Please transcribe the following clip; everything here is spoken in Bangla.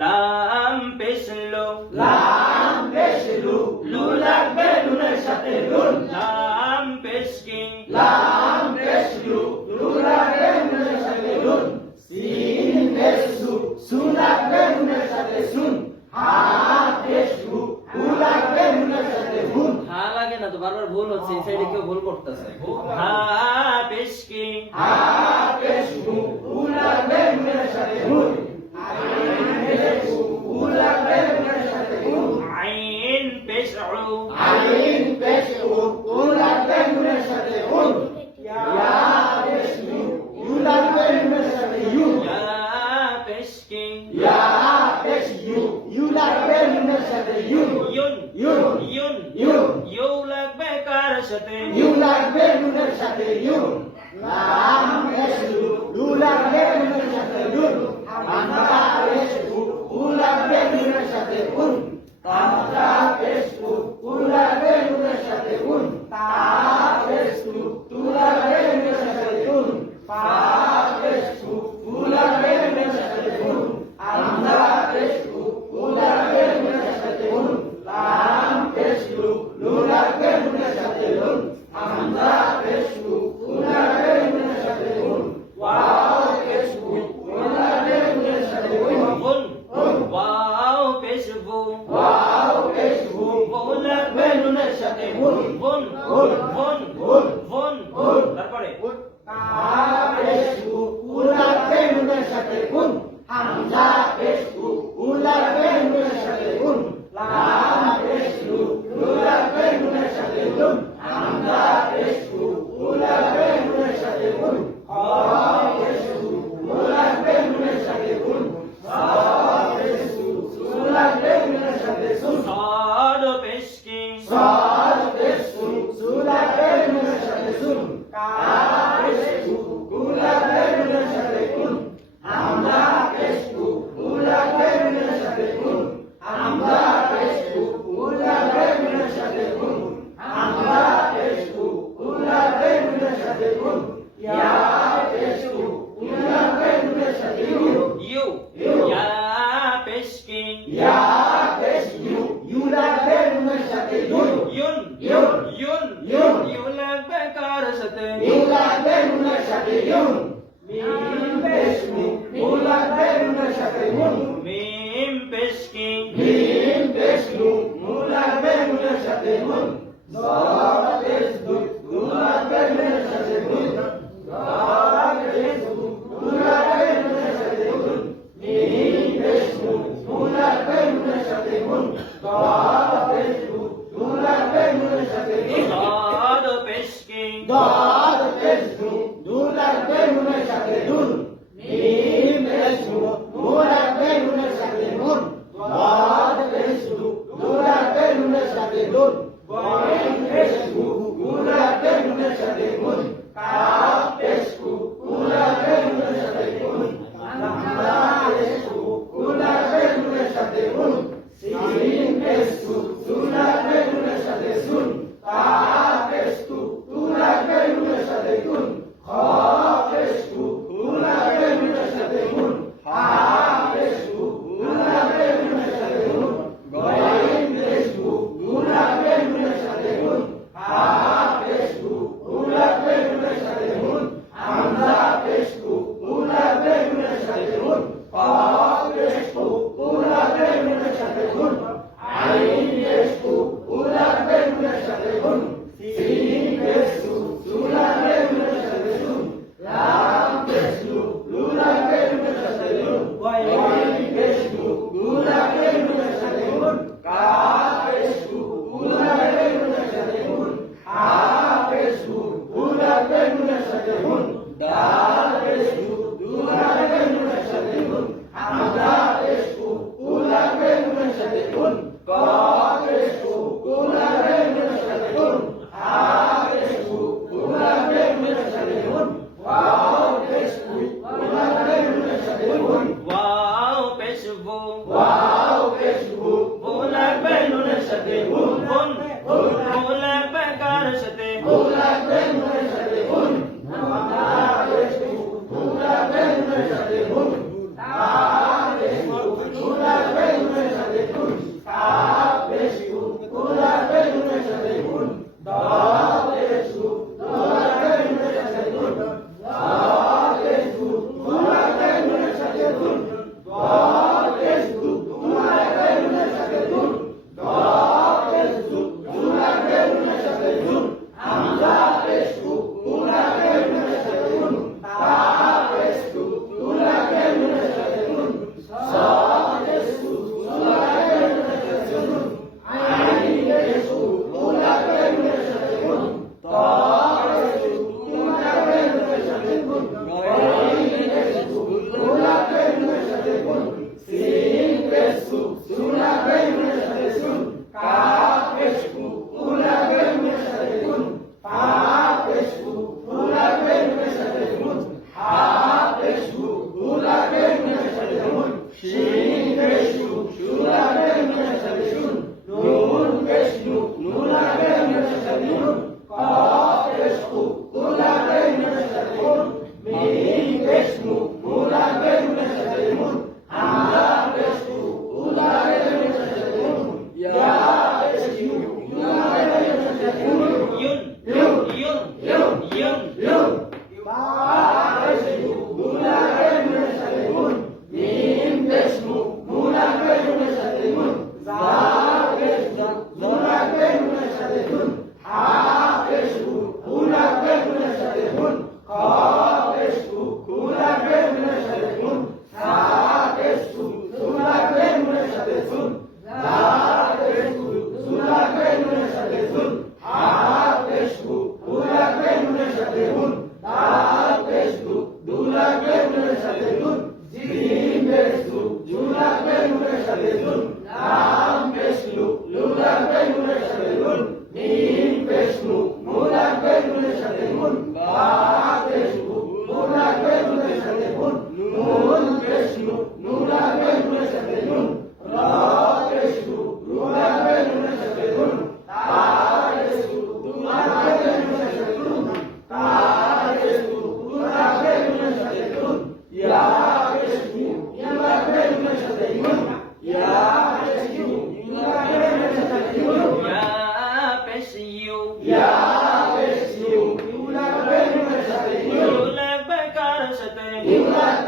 লাম পেশ লো, লাম পেশ লু, লু লাগবে নুনের সাথে লুন। লাম পেশ কি, লাম পেশ লু, লু লাগবে নুনের সাথে লুন। সিন পেশ সু, সু লাগবে নুনের সাথে সুন। হা পেশ হু, হু লাগবে নুনের সাথে হুন। হা লাগে না তো, বারবার ভুল হচ্ছে, এই সাইডে কেউ ভুল করতেছে। হা পেশ কি, হা পেশ হু, হু লাগবে নুনের সাথে হুন। আইন পেশ হু, হু লাগবে নুনের সাথে হুন। আইন পেশ উ, আইন পেশ হু, হু লাগবে নুনের সাথে হুন। ইয়া পেশ ইউ, ইউ লাগবে নুনের সাথে ইউন। ইয়া পেশ কি, ইয়া পেশ ইউ, ইউ লাগবে নুনের সাথে ইউন। ইউন, ইউন, ইউন, ইউন, ইউ লাগবে কার সাথে, ইউ লাগবে নুনের সাথে ইউন। লাম পেশ লু, লু লাগবে নুনের সাথে লুন। হামজা পেশ হু, হু লাগবে নুনের সাথে হুন। হামজা পেশ হু, হু লাগবে নুনের সাথে হুন। তা পেশ হু, তু লাগবে নুনের সাথে হুন। পা পেশ হু, হু লাগবে নুনের সাথে হুন। হামজা পেশ হু, হু লাগবে নুনের সাথে হুন। লাম পেশ লু, লু লাগবে নুনের সাথে লুন। হামজা পেশ হু, হু লাগবে নুনের সাথে হুন। ওয়াও পেশ হু, হু লাগবে নুনের সাথে হুন। হুন, ওয়াও পেশ বু, ওয়াও পেশ হু, বু লাগবে নুনের সাথে হুন, হুন, হুন, হুন, হুন, হুন, তারপরে কাফ পেশ হু, হু লাগবে নুনের সাথে হুন। হামজা পেশ হু, হু লাগবে নুনের সাথে হুন। লাম পেশ লু, লু লাগবে নুনের সাথে লুন। হামজা পেশ হু, হু লাগবে নুনের সাথে হুন। খ পেশ হু, হু লাগবে নুনের সাথে হুন। স পেশ হু, সু লাগবে নুনের সাথে সুন। সাদ পেশ কি, সাদ পেশ হু, সু লাগবে নুনের সাথে সুন। কাফ পেশ হু, হু লাগবে নুনের সাথে হুন। হামজা পেশ হু, হু লাগবে নুনের সাথে হুন। হামজা পেশ হু, হু লাগবে নুনের সাথে হুন। হামজা পেশ হু, হু লাগবে নুনের সাথে হুন। ইয়া পেশ হু, হু লাগবে নুনের সাথে ইউন। You, you. ইয়া পেশ কি, ইয়া পেশ ইউ, ইউ লাগবে নুনের সাথে ইউন। ইউন, ইউন, ইউন, ইউন। ইউ লাগবে কার সাথে, ইউ লাগবে নুনের সাথে ইউন। মিম পেশ মু, মু লাগবে নুনের সাথে মুন। মিম পেশ কি, মিম পেশ মু, মু লাগবে নুনের সাথে মুন। দর পেশ দু, দু লাগবে নুনের সাথে মুন। দর পেশ দু, দু লাগবে নুনের সাথে মুন। মিম পেশ মু, মু লাগবে নুনের সাথে মুন। দর পেশ দু, দু লাগবে নুনের সাথে মুন। সাদ পেশ কি, দর পেশ দু, দু লাগবে নুনের সাথে দুন। মিম পেশ মু, মু লাগবে নুনের সাথে মুন। দর পেশ দু, দু লাগবে নুনের সাথে দুন। গয়েন পেশ হু, হু লাগবে নুনের সাথে মুন। কাফ পেশ হু, হু লাগবে নুনের সাথে মুন। হামজা পেশ হু, হু লাগবে নুনের সাথে মুন। সিন পেশ হু, সু লাগবে নুনের সাথে সুন। তা পেশ হু, হু লাগবে নুনের সাথে তুন। খ পেশ হু, হু লাগবে নুনের সাথে মুন। হা পেশ হু, হু লাগবে নুনের সাথে মুন। গয়েন পেশ হু, হু লাগবে নুনের সাথে মুন। হা পেশ হু, হু লাগবে নুনের সাথে মুন। হামজা পেশ হু, হু লাগবে নুনের সাথে মুন। ক পেশ হু, হু লাগবে নুনের সাথে মুন। আইন পেশ হু, হু লাগবে নুনের সাথে মুন। সিন পেশ হু, সু লাগবে নুনের সাথে সুন। লাম পেশ লু, লু লাগবে নুনের সাথে লুন। ওয়াইন পেশ হু, হু লাগবে নুনের সাথে মুন। কাফ পেশ হু, হু লাগবে নুনের সাথে মুন। হা পেশ হু, হু লাগবে নুনের সাথে মুন। দাল পেশ হু, হু লাগবে নুনের সাথে মুন। হামজা পেশ হু, হু লাগবে নুনের সাথে মুন। ক পেশ হু, হু লাগবে নুনের সাথে মুন। হা পেশ হু, হু লাগবে নুনের সাথে মুন। ওয়াও পেশ হু, হু লাগবে নুনের সাথে মুন। ওয়াও পেশ বু, ওয়াও পেশ হু, বু লাগবে নুনের সাথে হুন, হুন, বু লাগবে কার সাথে, হু লাগবে নুনের সাথে মুন। হামজা পেশ পেশু নুন লাগবে নুনের সাথে নুন মিম পেশ নু নুন লাগবে নুনের সাথে নুন জাল পেশ নুন লাগবে নুনের সাথে নুন হা পেশ নুন লাগবে নুনের সাথে নুন খ পেশ নুন লাগবে নুনের সাথে নুন সা পেশ নুন লাগবে নুনের সাথে নুন জাল পেশ নুন লাগবে নুনের সাথে নুন হা পেশ নুন লাগবে নুনের সাথে নুন দাল পেশ নুন লাগবে নুনের সাথে নুন জিম পেশ নুন লাগবে নুনের সাথে নুন লাম পেশ নুন লাগবে নুনের সাথে নুন মিম পেশ নুন লাগবে নুনের সাথে নুন বা পেশ নুন লাগবে নুনের সাথে নুন নুন পেশ নুন লাগবে নুনের সাথে নুন র পেশ নুন লাগবে নুনের সাথে নুন তা পেশ নুন লাগবে নুনের সাথে নুন তা পেশ নুন লাগবে নুনের সাথে নুন ইয়া পেশ নুন লাগবে নুনের সাথে নুন ইয়া পেশ নুন লাগবে নুনের সাথে নুন ইয়া পেশ ইউ ইয়া পেশ নুন লাগবে নুনের সাথে নুন লাগবে কার সাথে নুন লাগবে